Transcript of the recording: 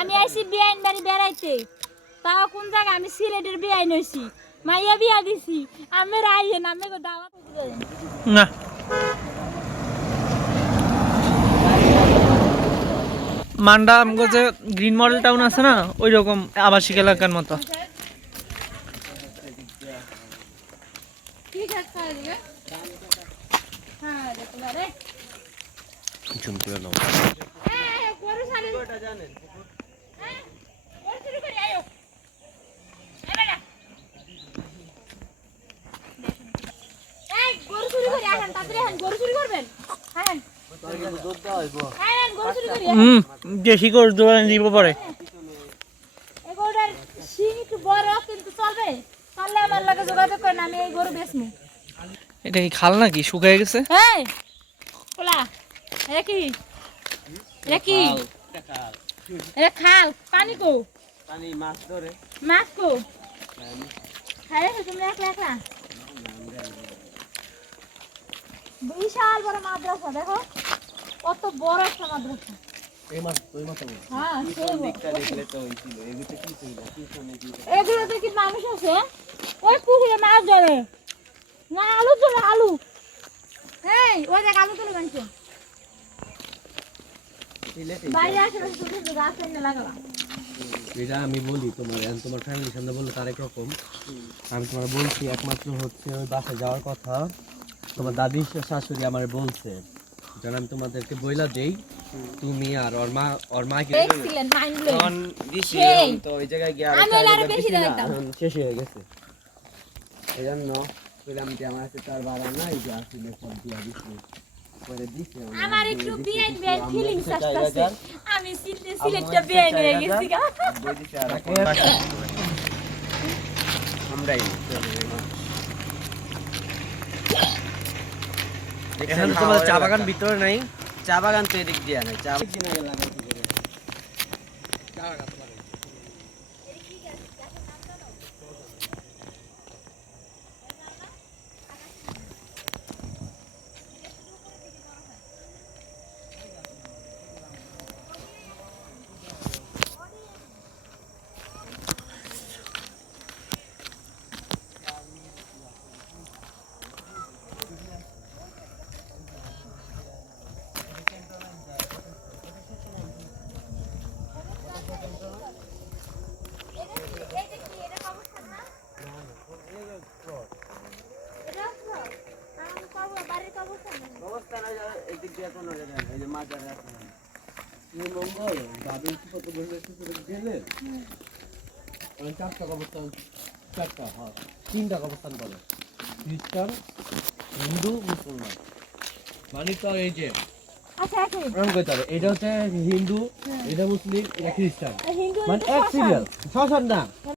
আমি আইছি বিয়াইন বাড়ি বেড়াইতে। তাও কোন জায়গা? আমি সিলেটের বিয়াইন হইছি। মাইয়া বিয়া দিছি। আমি রাইয়েন আমি গো দাওয়াত না। মান্ডা আমগো যে গ্রিন মডেল টাউন আছে না ওই রকম আবাসিক এলাকার মতো। ঠিক আছে আজকে হ্যাঁ দেখো রে ঝুম করে নাও হ্যাঁ গরু সালে হ্যাঁ গরু চুরি করে আয়ো এই বেটা এই গরু চুরি করে আসেন তাড়াতাড়ি আসেন গরু চুরি করবেন হ্যাঁ হ্যাঁ গরু চুরি করি হুম দেশি করে দোকানে দিব পরে। গরু এটা কি খাল নাকি? শুকায় গেছে? এই কোলা কি? এটা কি? এটা খাল। পানি কো? পানি মাছ ধরে। মাছ কো? খাই তুমি একলা একলা। বিশাল বড় মাদ্রাসা দেখো। কত বড় একটা মাদ্রাসা। ওই হ্যাঁ সেই দেখলে তো হইছিল এগুলো কি ছিল? পিছনে কি এগুলোতে কি মানুষ আছে? ওই পুকুরে মাছ ধরে। না আলু তোলে আলু। এই ওই দেখ আলু তুলে বানছে বাইরে আশেপাশে ছোট ছোট গাছ লাগালাম। এটা আমি বলি তোমার তোমার ফ্যামিলির সামনে বলল তার এক রকম। আমি তোমার বলছি একমাত্র হচ্ছে ওই বাসে যাওয়ার কথা। তোমার দাদি শাশুড়ি আমার বলছে যেন আমি তোমাদেরকে বইলা দেই তুমি আর ওর মা ওর মা কি তো ওই জায়গায় গিয়ে আমি হলে আরও বেশি দিতাম। শেষ হয়ে গেছে। এই জন্য বললাম যে আমার কাছে তার বাড়া নাই যে আসলে ফোন দিয়া দিছি। পরে দিছি আমার একটু বিয়াইন আমরা ফিলিংস হাজার, আমি সিলেটে সিলেটটা বিয়াইন হয়ে গেছি গা। বই দিছি আর এখন আমরাই এখন তোমার চা বাগান ভিতরে নাই। চা বাগান তো এদিক দিয়ে নাই চা অবস্থা নাই এদিক দিয়ে কোনো জায়গা নেই এই যে মাছ ধরে আছে মঙ্গল দাদুর কি কত বসে গেলে? চারটা কবরস্থান চারটা হ্যাঁ তিনটা খ্রিস্টান হিন্দু মুসলমান। মানে তো এই যে আচ্ছা এরকম করতে হবে। এটা হচ্ছে হিন্দু এটা মুসলিম এটা খ্রিস্টান। মানে এক সিরিয়াল শ্মশান না।